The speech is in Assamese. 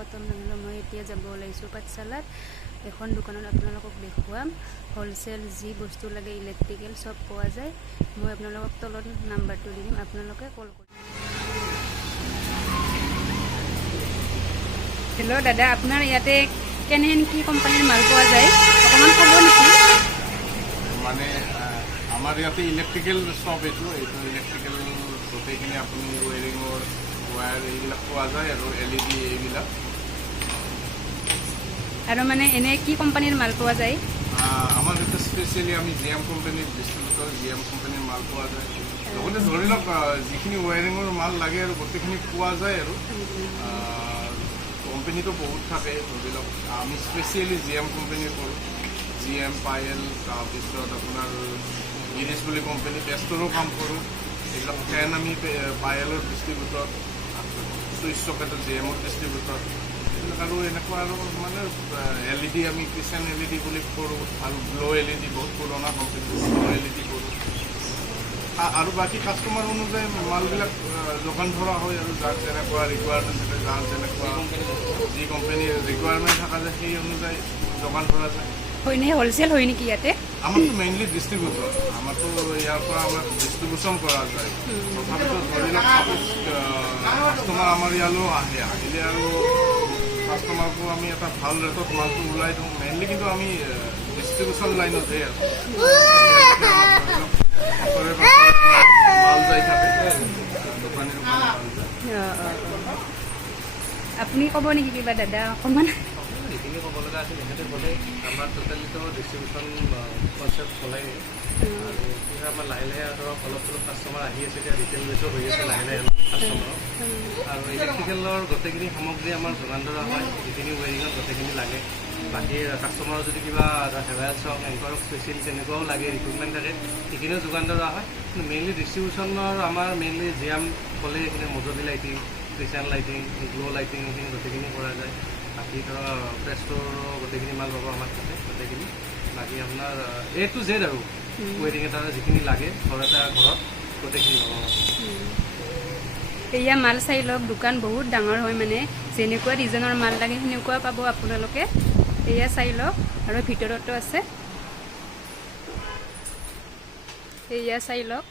স্বাগতম জনালোঁ। মই এতিয়া যাব ওলাইছোঁ পাঠশালাত। এখন দোকানত আপোনালোকক দেখুৱাম হোলচেল যি বস্তু লাগে ইলেক্ট্ৰিকেল সব পোৱা যায়। মই আপোনালোকক তলত নাম্বাৰটো দি দিম, আপোনালোকে কল কৰিব। হেল্ল' দাদা, আপোনাৰ ইয়াতে কেনেহেন কি কোম্পানীৰ মাল পোৱা যায় অকণমান ক'ব নেকি? মানে আমাৰ ইয়াতে ইলেক্ট্ৰিকেল শ্বপ এইটো ইলেক্ট্ৰিকেল গোটেইখিনি আপুনি ৱেৰিঙৰ ৱায়াৰ এইবিলাক পোৱা যায় আৰু LED এইবিলাক। আৰু মানে এনে কি কোম্পানীৰ মাল পোৱা যায়? আমাৰ ইয়াতে স্পেচিয়েলি আমি GM কোম্পানীৰ ডিষ্ট্ৰিবিউটৰ GM কোম্পানীৰ মাল পোৱা যায়। লগতে ধৰি লওক যিখিনি ৱেৰিঙৰ মাল লাগে আৰু গোটেইখিনি পোৱা যায় আৰু কোম্পানীটো বহুত থাকে। ধৰি লওক আমি স্পেচিয়েলি GM কোম্পানীৰ কৰোঁ, GM পায়েল, তাৰপিছত আপোনাৰ গিৰিছ বুলি কোম্পানী টেষ্টৰো কাম কৰোঁ। এইবিলাক ফেন আমি পায়েলৰ ডিষ্ট্ৰিবিউটৰ, চুইচ চকেটৰ GMৰ ডিষ্ট্ৰিবিউটৰ, এইবিলাক আৰু এনেকুৱা আৰু মানে LED আমি কিচেন LED বুলি কৰোঁ আৰু গ্ল' LED বহুত পুৰণা কোম্পানী গ্ল' LED কৰোঁ। আৰু বাকী কাষ্টমাৰ অনুযায়ী মালবিলাক যোগান ধৰা হয় আৰু যাৰ যেনেকুৱা ৰিকুৱাৰমেণ্ট থাকে, যাৰ যেনেকুৱা যি কোম্পানীৰ ৰিকুৱাৰমেণ্ট থকা যায় সেই অনুযায়ী যোগান ধৰা যায়। হয়নে হোলচেল হয় নেকি ইয়াতে? আমাৰতো মেইনলি ডিষ্ট্ৰিবিউটৰ, আমাৰতো ইয়াৰ পৰা আমাৰ ডিষ্ট্ৰিবিউশ্যন কৰা যায়। তথাপিতো ধৰি লওক চাপ'জ কাষ্টমাৰ আমাৰ ইয়ালৈও আহিলে আৰু কাষ্টমাৰকো আমি এটা ভাল ৰেটত মালটো ওলাই দিওঁ। মেইনলি কিন্তু আমি ডিষ্ট্ৰিবিউশ্যন লাইনতহে আছোঁ। মাল যাই থাকে দোকানীৰ মাল যায়। আপুনি ক'ব নেকি কিবা দাদা অকণমান? যিখিনি ক'ব লগা আছিল সিহঁতে ক'লে আমাৰ টোটেলিটো ডিষ্ট্ৰিবিউশ্যন কনচেপ্ট চলাই আৰু কি হয় আমাৰ লাহে লাহে ধৰক অলপ চলপ কাষ্টমাৰ আহি আছে, এতিয়া ৰিটেইল বেছো হৈ আছে লাহে লাহে কাষ্টমাৰৰ। আৰু ইলেক্ট্ৰিকেলৰ গোটেইখিনি সামগ্ৰী আমাৰ যোগান ধৰা হয়, যিখিনি ৱেৰিঙত গোটেইখিনি লাগে। বাকী কাষ্টমাৰৰ যদি কিবা হেভেলছ হওক, এংকৰ স্পেচিয়েল তেনেকুৱাও লাগে, ৰিকুইপমেণ্ট থাকে, সেইখিনিও যোগান ধৰা হয়। কিন্তু মেইনলি ডিষ্ট্ৰিবিউশ্যনৰ আমাৰ মেইনলি জিএম ক'লে এইখিনি মজুৰি lighting, kitchen lighting, glow' lighting এইখিনি গোটেইখিনি কৰা যায়। বাকী ধৰক প্ৰেষ্টৰো গোটেইখিনি মাল পাব আমাৰ তাতে গোটেইখিনি। বাকী আপোনাৰ A to Z আৰু ৱেৰিং এটা যিখিনি লাগে ঘৰত গোটেইখিনি পাব। এয়া মাল চাই লওক, দোকান বহুত ডাঙৰ হয়, মানে যেনেকুৱা ডিজাইনৰ মাল লাগে সেনেকুৱা পাব আপোনালোকে। এয়া চাই লওক, আৰু ভিতৰতো আছে, এয়া চাই লওক।